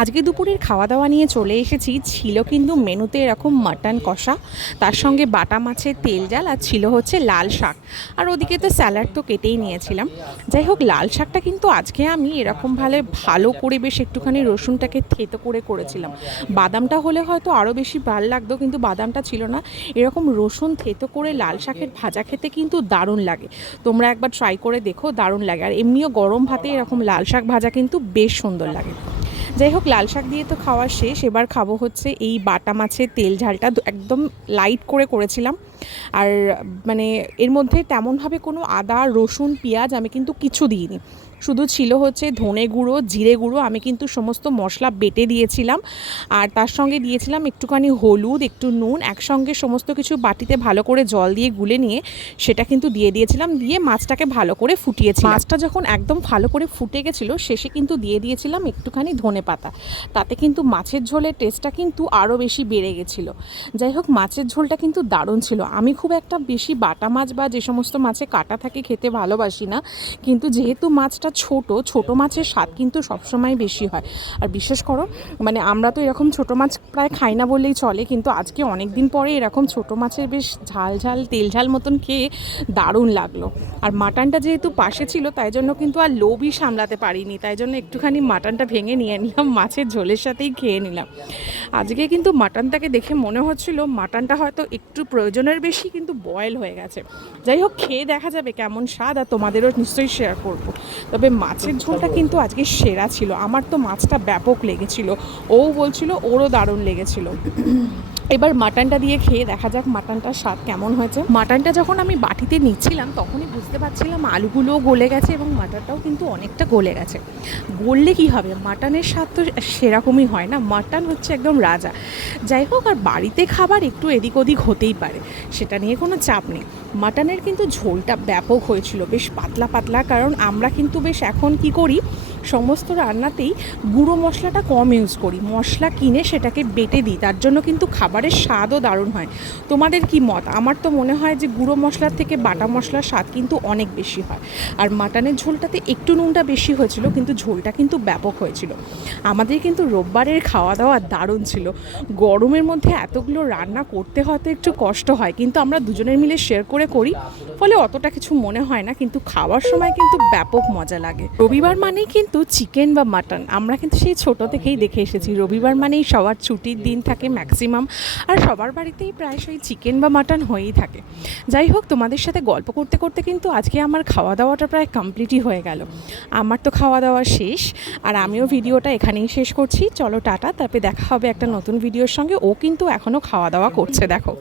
আজকে দুপুরের খাওয়া দাওয়া নিয়ে চলে এসেছি। ছিল কিন্তু মেনুতে এরকম মাটন কষা, তার সঙ্গে বাটা মাছের তেল জাল আর ছিল হচ্ছে লাল শাক। আর ওদিকে তো স্যালাড তো কেটেই নিয়েছিলাম। যাই হোক, লাল শাকটা কিন্তু আজকে আমি এরকম এরকমভাবে ভালো করে বেশ একটুখানি রসুনটাকে থেতো করে করেছিলাম। বাদামটা হলে হয়তো আরও বেশি ভালো লাগতো, কিন্তু বাদামটা ছিল না। এরকম রসুন থেতো করে লাল শাকের ভাজা খেতে কিন্তু দারুণ লাগে। তোমরা একবার ট্রাই করে দেখো, দারুণ লাগে। আর এমনিও গরম ভাতে এরকম লাল শাক ভাজা কিন্তু বেশ সুন্দর লাগে। যাই হোক, লাল শাক দিয়ে তো খাওয়া শেষ। এবার খাব হচ্ছে এই বাটা মাছের তেল ঝালটা। একদম লাইট করে করেছিলাম। আর মানে এর মধ্যে তেমনভাবে কোনো আদা, রসুন, পেঁয়াজ আমি কিন্তু কিছু দিইনি। শুধু ছিল হচ্ছে ধনে গুঁড়ো, জিরে গুঁড়ো, আমি কিন্তু সমস্ত মশলা বেটে দিয়েছিলাম। আর তার সঙ্গে দিয়েছিলাম একটুখানি হলুদ, একটু নুন, একসঙ্গে সমস্ত কিছু বাটিতে ভালো করে জল দিয়ে গুলে নিয়ে সেটা কিন্তু দিয়ে দিয়েছিলাম। দিয়ে মাছটাকে ভালো করে ফুটিয়েছি মাছটা যখন একদম ভালো করে ফুটে গেছিল, শেষে কিন্তু দিয়ে দিয়েছিলাম একটুখানি ধনে পাতা। তাতে কিন্তু মাছের ঝোলের টেস্টটা কিন্তু আরও বেশি বেড়ে গেছিল। যাই হোক, মাছের ঝোলটা কিন্তু দারুণ ছিল। আমি খুব একটা বেশি বাটা মাছ বা যে সমস্ত মাছে কাটা থাকে খেতে ভালোবাসি না, কিন্তু যেহেতু মাছটা ছোট ছোট মাছের স্বাদ কিন্তু সবসময় বেশি হয়। আর বিশেষ করো মানে আমরা তো এরকম ছোট মাছ প্রায় খাই না বললেই চলে, কিন্তু আজকে অনেক দিন পরে এরকম ছোট মাছের বেশ ঝাল ঝাল, তেল ঝাল মতন খেয়ে দারুণ লাগল। আর মাটনটা যেহেতু পাশে ছিল, তাই জন্য কিন্তু আর লোভই সামলাতে পারিনি, তাই জন্য একটুখানি মাটনটা ভেঙে নিয়ে নিলাম, মাছের ঝোলের সাথেই খেয়ে নিলাম। আজকে কিন্তু মাটনটাকে দেখে মনে হচ্ছিল, মাটনটা হয়তো একটু প্রয়োজনের বেশি কিন্তু বয়েল হয়ে গেছে। যাই হোক খেয়ে দেখা যাবে কেমন স্বাদ আর তোমাদেরও নিশ্চয়ই শেয়ার করব। তবে মাছের ঝোলটা কিন্তু আজকে সেরা ছিল। আমার তো মাছটা ব্যাপক লেগেছিল। ও বলছিল ওরও দারুণ লেগেছিল। এবার মাটনটা দিয়ে খেয়ে দেখা যাক মাটনটার স্বাদ কেমন হয়েছে। মাটনটা যখন আমি বাটিতে নিচ্ছিলাম, তখনই বুঝতে পারছিলাম আলুগুলোও গলে গেছে এবং মাটনটাও কিন্তু অনেকটা গলে গেছে। গললে কি হবে? মাটনের স্বাদ তো সেরকমই হয় না। মাটন হচ্ছে একদম রাজা। যাই হোক, আর বাড়িতে খাবার একটু এদিক ওদিক হতেই পারে, সেটা নিয়ে কোনো চাপ নেই। মাটনের কিন্তু ঝোলটা ব্যাপক হয়েছিল, বেশ পাতলা পাতলা। কারণ আমরা কিন্তু বেশ এখন কি করি সমস্ত রান্নাতেই গুঁড়ো মশলাটা কম ইউজ করি। মশলা কিনে সেটাকে বেটে দিই, তার জন্য কিন্তু খাবারের স্বাদও দারুণ হয়। তোমাদের কি মত? আমার তো মনে হয় যে গুঁড়ো মশলার থেকে বাটা মশলার স্বাদ কিন্তু অনেক বেশি হয়। আর মাটনের ঝোলটাতে একটু নুনটা বেশি হয়েছিল, কিন্তু ঝোলটা কিন্তু ব্যাপক হয়েছিল। আমাদের কিন্তু রোববারের খাওয়া দাওয়া দারুণ ছিল। গরমের মধ্যে এতগুলো রান্না করতে হয়তো একটু কষ্ট হয়, কিন্তু আমরা দুজনের মিলে শেয়ার করে করি, ফলে অতটা কিছু মনে হয় না, কিন্তু খাওয়ার সময় কিন্তু ব্যাপক মজা লাগে। রবিবার মানেই কিন্তু চিকেন বা মাটন, আমরা কিন্তু সেই ছোট থেকেই দেখে এসেছি। রবিবার মানেই সবার ছুটির দিন থাকে ম্যাক্সিমাম আর সবার বাড়িতেই প্রায়শই চিকেন বা মাটন হয়েই থাকে। যাই হোক, তোমাদের সাথে গল্প করতে করতে কিন্তু আজকে আমার খাওয়া দাওয়াটা প্রায় কমপ্লিটই হয়ে গেল। আমার তো খাওয়া দাওয়া শেষ, আর আমিও ভিডিওটা এখানেই শেষ করছি। চলো টাটা, তারপরে দেখা হবে একটা নতুন ভিডিওর সঙ্গে। ও কিন্তু এখনও খাওয়া দাওয়া করছে, দেখো।